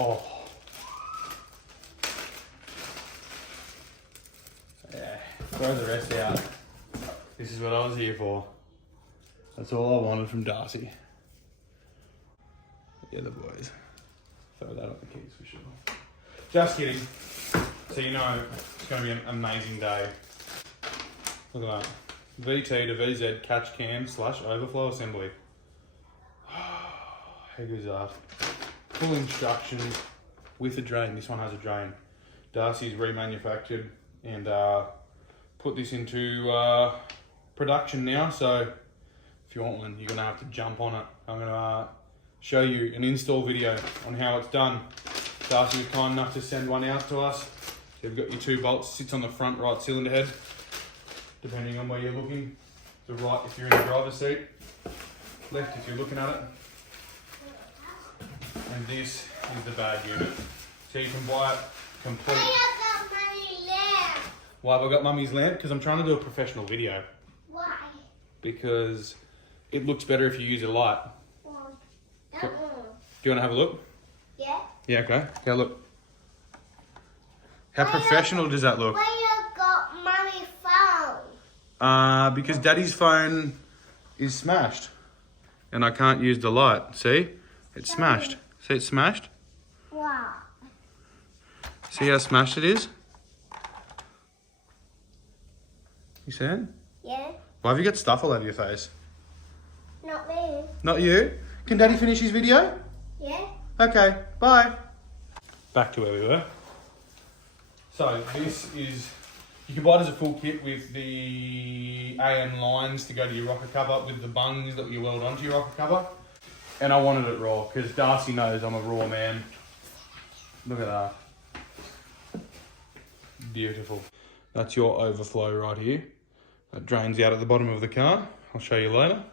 Oh. Yeah, throw the rest out. This is what I was here for. That's all I wanted from Darcy. Yeah, the boys. Throw that on the keys for sure. Just kidding. So you know it's going to be an amazing day. Look at that. VT to VZ Catch Can / overflow assembly. How good is that? Full instructions with a drain. This one has a drain. Darcy's remanufactured and put this into production now. So if you want one, you're going to have to jump on it. I'm going to show you an install video on how it's done. Darcy was kind enough to send one out to us. So you've got your 2 bolts, sits on the front right cylinder head, depending on where you're looking. The right if you're in the driver's seat, left if you're looking at it. And this is the bag unit. So you can buy it complete. Why have got Mummy's lamp? Why have I got Mummy's lamp? Because I'm trying to do a professional video. Why? Because it looks better if you use a light. Do you want to have a look? Yeah. Yeah, okay. Yeah, look. How professional does that look? Why you got Mummy's phone? Because Daddy's phone is smashed. And I can't use the light. See? It's smashed. See it's smashed? Wow. See how smashed it is? You see it? Yeah. Why have you got stuff all over your face? Not me. Not you? Can Daddy finish his video? Yeah. Okay, bye. Back to where we were. So this is, you can buy it as a full kit with the AN lines to go to your rocker cover with the bungs that you weld onto your rocker cover. And I wanted it raw because Darcy knows I'm a raw man. Look at that. Beautiful. That's your overflow right here. That drains out at the bottom of the car. I'll show you later.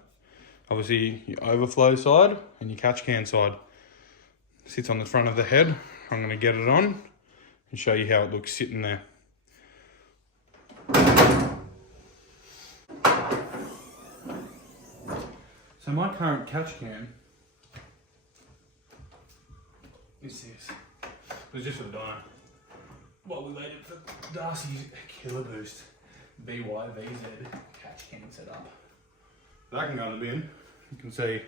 Obviously your overflow side and your catch can side. Sits on the front of the head. I'm going to get it on and show you how it looks sitting there. So my current catch can is this. It was just for the dyno. While we waited for Darcy's KillaBoost VT-VZ Catch Can set up. That can go in the bin. You can see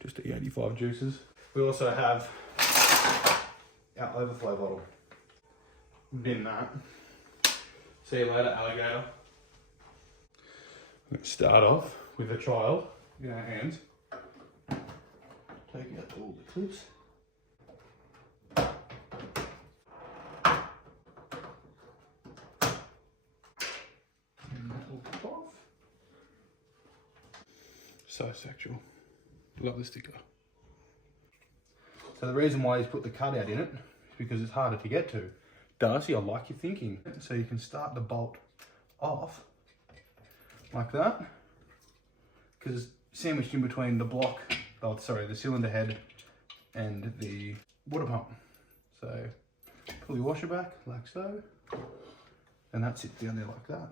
just the 85 juices. We also have our overflow bottle. Bin that. See you later, alligator. I'm going to start off with a trial in our hands. Take out all the clips. And that will pop off. So sexual. Love the sticker. So the reason why he's put the cutout in it is because it's harder to get to. Darcy, I like your thinking. So you can start the bolt off like that, because it's sandwiched in between the block, oh sorry, the cylinder head and the water pump. So pull your washer back like so, and that sits down there like that.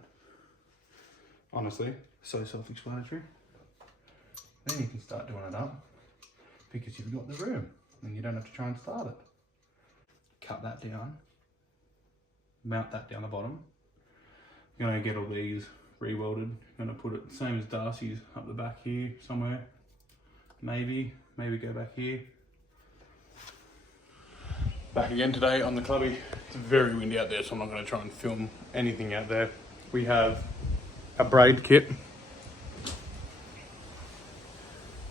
Honestly, so self-explanatory. Then you can start doing it up because you've got the room and you don't have to try and start it. Cut that down, mount that down the bottom. You're going to get all these re-welded. Going to put it same as Darcy's up the back here somewhere. Maybe go back here. Back again today on the clubby. It's very windy out there, so I'm not going to try and film anything out there. We have a braid kit.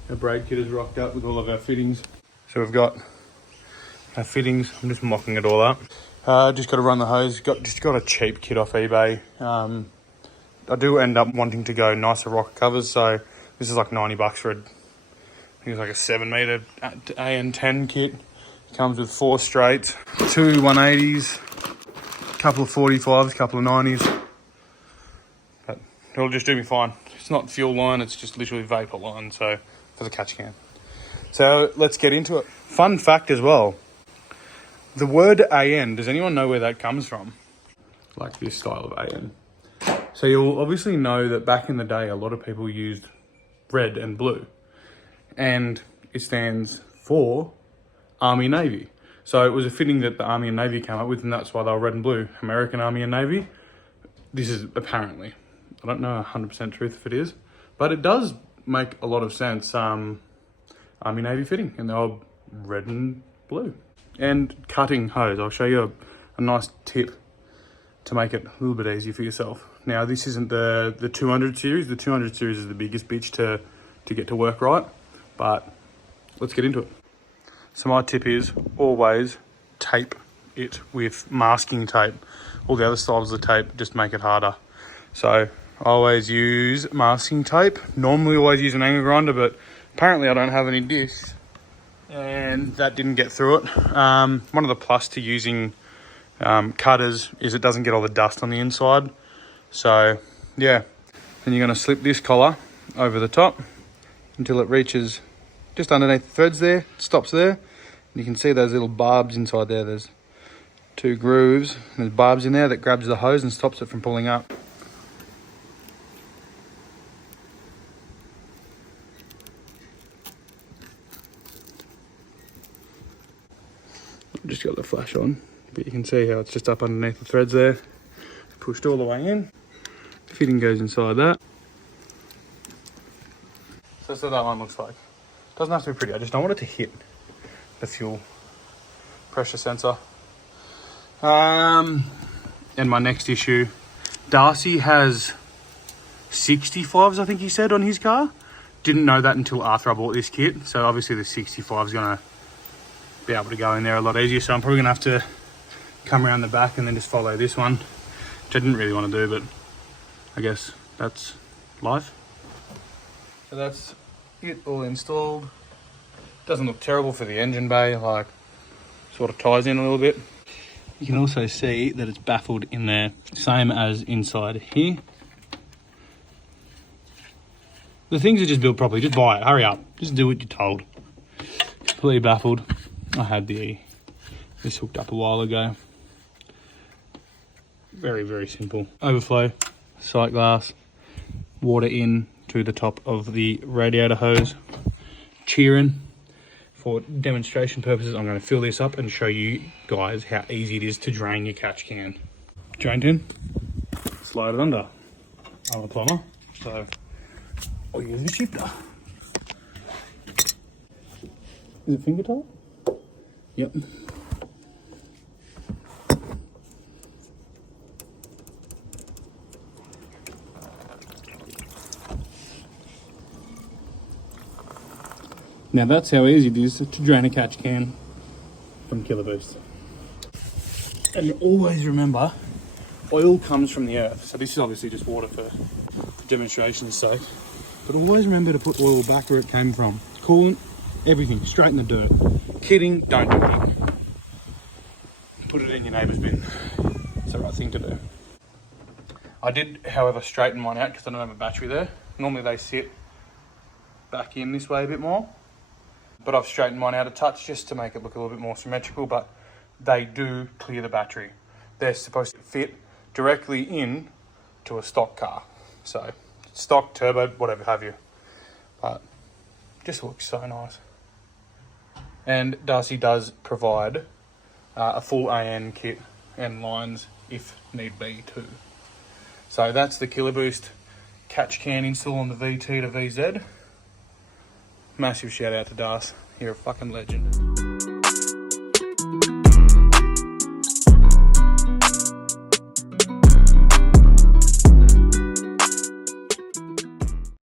Our braid kit is rocked up with all of our fittings. So we've got our fittings. I'm just mocking it all up. Just got to run the hose. Just got a cheap kit off eBay. I do end up wanting to go nicer rocker covers, so this is like 90 bucks for I think it's like a 7 meter AN10 kit. Comes with 4 straights, 2 180s, a couple of 45s, a couple of 90s. But it'll just do me fine. It's not fuel line, it's just literally vapor line, so for the catch can. So let's get into it. Fun fact as well. The word AN, does anyone know where that comes from? Like this style of AN. So you'll obviously know that back in the day, a lot of people used red and blue. And it stands for Army Navy. So it was a fitting that the Army and Navy came up with, and that's why they were red and blue. American Army and Navy. This is apparently, I don't know 100% truth if it is, but it does make a lot of sense. Army Navy fitting, and they were red and blue. And cutting hose, I'll show you a nice tip to make it a little bit easier for yourself. Now this isn't the 200 series. The 200 series is the biggest bitch to get to work right, but let's get into it. So my tip is always tape it with masking tape. All the other styles of tape just make it harder. So I always use masking tape. Normally always use an angle grinder, but apparently I don't have any discs and that didn't get through it. One of the plus to using cutters is it doesn't get all the dust on the inside. So yeah, then you're going to slip this collar over the top until it reaches just underneath the threads there. It stops there. And you can see those little barbs inside there. There's 2 grooves. There's barbs in there that grabs the hose and stops it from pulling up. I've just got the flash on, but you can see how it's just up underneath the threads there. Pushed all the way in. Fitting goes inside that. So that's what that one looks like. Doesn't have to be pretty, I just don't want it to hit the fuel pressure sensor. And my next issue, Darcy has 65s, I think he said, on his car. Didn't know that until after I bought this kit. So obviously the 65 is gonna be able to go in there a lot easier. So I'm probably gonna have to come around the back and then just follow this one, which I didn't really want to do, but I guess that's life. So that's it all installed. Doesn't look terrible for the engine bay, like sort of ties in a little bit. You can also see that it's baffled in there, same as inside here. The things are just built properly, just buy it, hurry up, just do what you're told. Completely baffled. I had this hooked up a while ago. Very, very simple. Overflow, sight glass, water in to the top of the radiator hose. Cheering. For demonstration purposes, I'm going to fill this up and show you guys how easy it is to drain your catch can. Drained in, slide it under. I'm a plumber, so I'll use the shifter. Is it finger tight? Yep. Now that's how easy it is to drain a catch can from KillaBoost. And always remember, oil comes from the earth. So this is obviously just water for demonstration's sake. But always remember to put oil back where it came from. Coolant, everything, straight in the dirt. Kidding, don't do it. Put it in your neighbour's bin. It's the right thing to do. I did, however, straighten mine out because I don't have a battery there. Normally they sit back in this way a bit more. But I've straightened mine out a touch just to make it look a little bit more symmetrical, but they do clear the battery. They're supposed to fit directly in to a stock car. So stock, turbo, whatever have you. But just looks so nice. And Darcy does provide a full AN kit and lines if need be too. So that's the KillaBoost Catch Can install on the VT to VZ. Massive shout out to Darcy, you're a fucking legend.